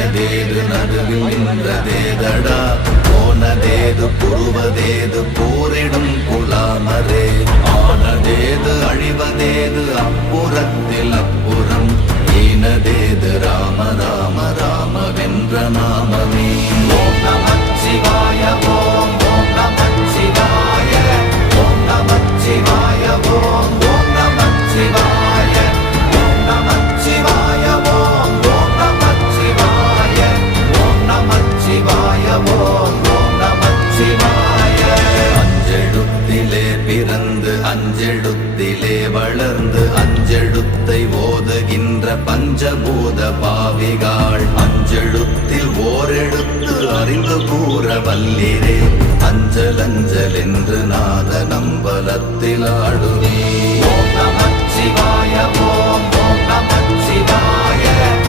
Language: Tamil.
செய்யதேது நடுவில் நின்றதேதடா போனதேது புருவதேது போரிடும் குலாமரே ஆனதேது அழிவதேது அப்புறத்தில் அப்புறம் ஈனதேது ராம ராம ராம வென்ற நாமமே ஓம் நமச்சிவாய ஓம் ஓம் நமச்சிவாய ஓம் நமச்சிவாய ஓம் ஓம் நமச்சிவாய ஓம் நமச்சிவாய ஓம் ஓம் நமச்சிவாய ஓம் நமச்சிவாய ஓம் ஓம் நமச்சிவாய அஞ்செழுத்திலே பிறந்து அஞ்செழுத்திலே வளர்ந்து அஞ்செழுத்தை ஓதுகின்ற பஞ்சபூத பாவிகாள் அஞ்செழுத்தில் ஓரெழுத்து அறிந்து கூற வல்லிரே அஞ்சல் அஞ்சல் என்று நாத நம்பலத்தில் ஆடுவே ஓம் நமச்சிவாய ஓம்